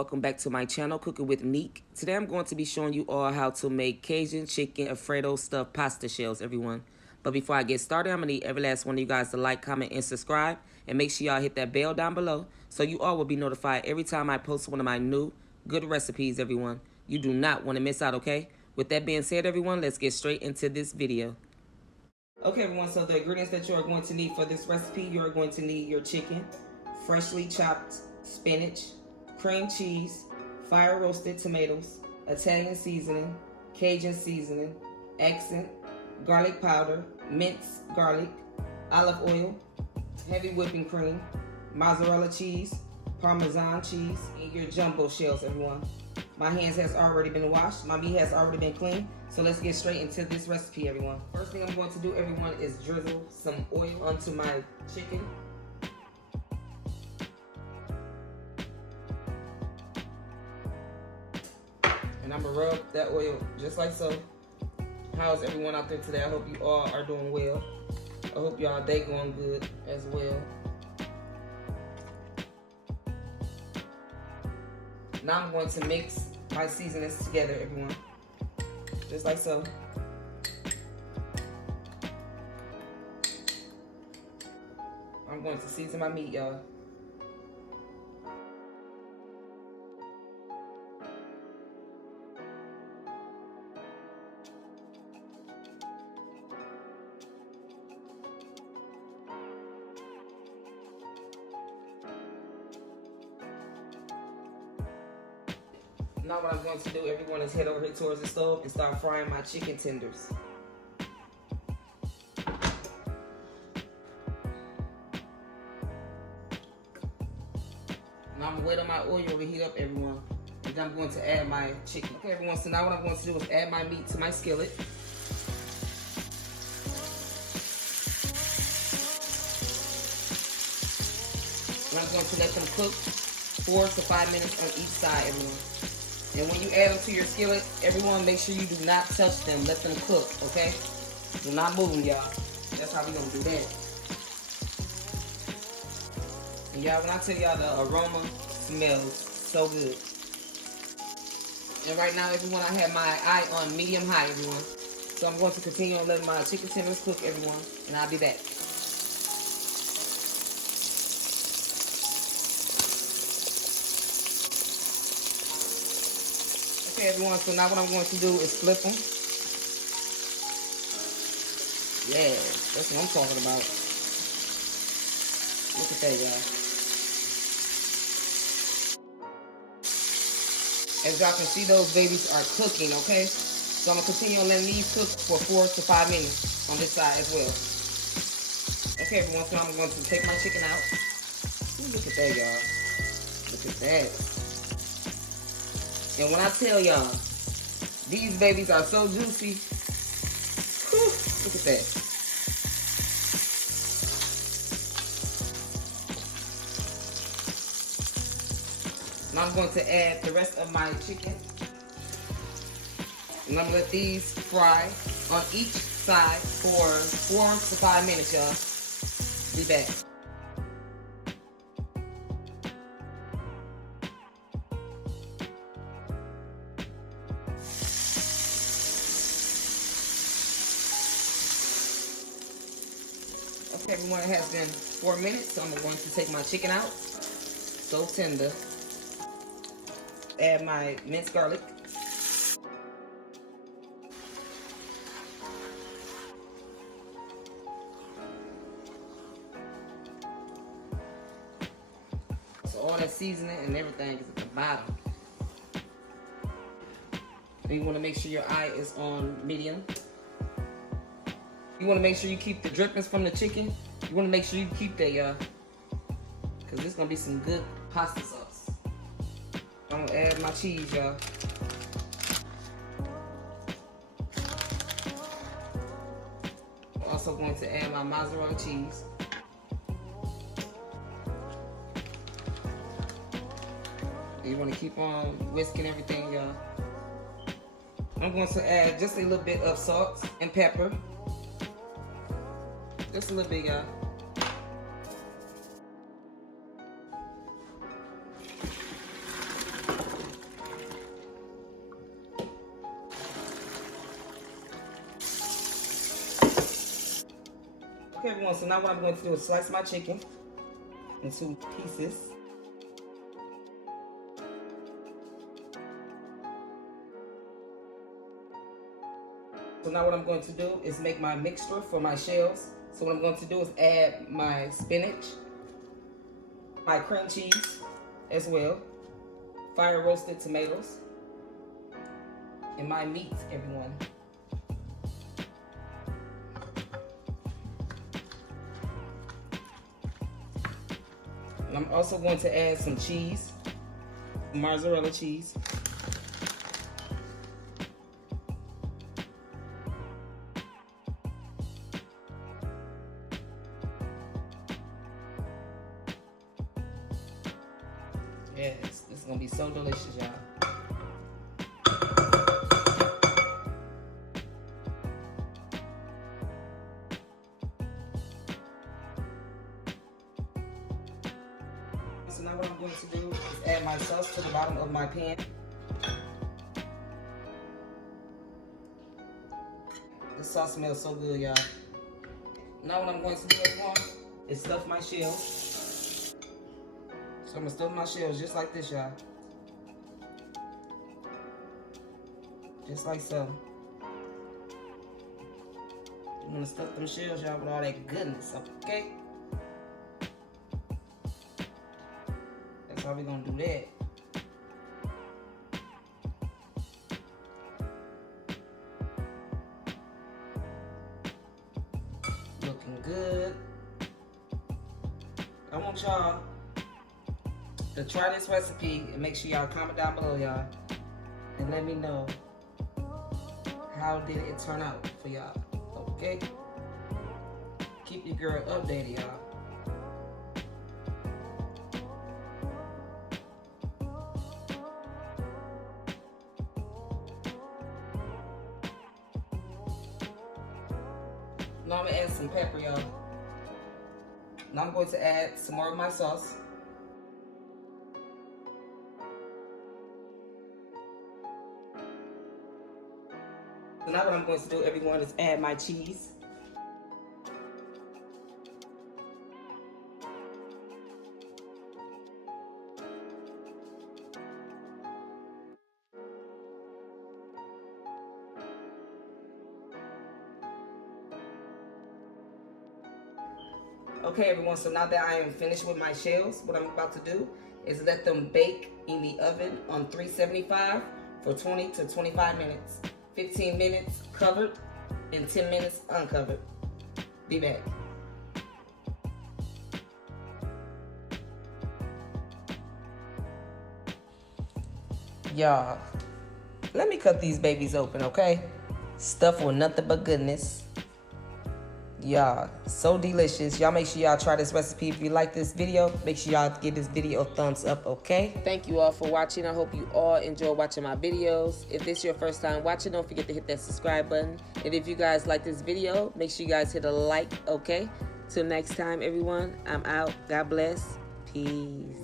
welcome back to my channel, Cooking with Neek. Today I'm going to be showing you all how to make Cajun chicken Alfredo stuffed pasta shells, everyone. But before I get started, I'm going to need every last one of you guys to like, comment, and subscribe. And make sure y'all hit that bell down below so you all will be notified every time I post one of my new good recipes, everyone. You do not want to miss out, okay? With that being said, everyone, let's get straight into this video. Okay, everyone, so the ingredients that you are going to need for this recipe, you are going to need your chicken, freshly chopped spinach, cream cheese, fire roasted tomatoes, Italian seasoning, Cajun seasoning, accent, garlic powder, minced garlic, olive oil, heavy whipping cream, mozzarella cheese, Parmesan cheese, and your jumbo shells, everyone. My hands has already been washed, my meat has already been cleaned, so let's get straight into this recipe, everyone. First thing I'm going to do, everyone, is drizzle some oil onto my chicken. And I'm gonna rub that oil just like so. How's everyone out there today? I hope you all are doing well. I hope y'all day going good as well. Now I'm going to mix my seasonings together, everyone. Just like so. I'm going to season my meat, y'all. Now what I'm going to do, everyone, is head over here towards the stove and start frying my chicken tenders. Now I'm going to wait on my oil to heat up, everyone. And then I'm going to add my chicken. Okay, everyone, so now what I'm going to do is add my meat to my skillet. And I'm going to let them cook 4 to 5 minutes on each side, everyone. And when you add them to your skillet, everyone, make sure you do not touch them. Let them cook, okay? Do not move them, y'all. That's how we gonna do that. And y'all, when I tell y'all, the aroma smells so good. And right now, everyone, I have my eye on medium-high, everyone. So I'm going to continue on letting my chicken tenders cook, everyone. And I'll be back. Okay, everyone, so now what I'm going to do is flip them. Yeah, that's what I'm talking about. Look at that, y'all. As y'all can see, those babies are cooking, okay? So I'm going to continue on letting these cook for 4 to 5 minutes on this side as well. Okay, everyone, so I'm going to take my chicken out. Ooh, look at that, y'all. Look at that. And when I tell y'all, these babies are so juicy, whew, look at that. Now I'm going to add the rest of my chicken. And I'm going to let these fry on each side for 4 to 5 minutes, y'all. Be back. Okay, everyone, it has been 4 minutes, so I'm going to take my chicken out. So tender. Add my minced garlic. So all that seasoning and everything is at the bottom. And you want to make sure your eye is on medium. You want to make sure you keep the drippings from the chicken. You want to make sure you keep that, y'all. Because this is going to be some good pasta sauce. I'm going to add my cheese, y'all. I'm also going to add my mozzarella cheese. And you want to keep on whisking everything, y'all. I'm going to add just a little bit of salt and pepper. Just a little bit, y'all. Okay, everyone, so now what I'm going to do is slice my chicken into pieces. So now what I'm going to do is make my mixture for my shells. So what I'm going to do is add my spinach, my cream cheese as well, fire roasted tomatoes, and my meat, everyone. And I'm also going to add some cheese, mozzarella cheese. Yes, this is gonna be so delicious, y'all. So now what I'm going to do is add my sauce to the bottom of my pan. This sauce smells so good, y'all. Now what I'm going to do, everyone, is stuff my shells. So I'm gonna stuff my shells just like this, y'all. Just like so. I'm gonna stuff them shells, y'all, with all that goodness, okay? That's how we're gonna do that. Looking good. I want y'all to try this recipe and make sure y'all comment down below, y'all, and let me know how did it turn out for y'all, okay? Keep your girl updated, y'all. Now I'm gonna add some pepper, y'all. Now I'm going to add some more of my sauce. So now what I'm going to do, everyone, is add my cheese. Okay, everyone, so now that I am finished with my shells, what I'm about to do is let them bake in the oven on 375 for 20 to 25 minutes. 15 minutes covered and 10 minutes uncovered. Be back. Y'all, let me cut these babies open, okay? Stuffed with nothing but goodness. Y'all, so delicious. Y'all make sure y'all try this recipe. If you like this video, make sure y'all give this video a thumbs up, okay? Thank you all for watching. I hope you all enjoy watching my videos. If this is your first time watching, don't forget to hit that subscribe button. And if you guys like this video, make sure you guys hit a like, okay? Till next time, everyone, I'm out. God bless. Peace.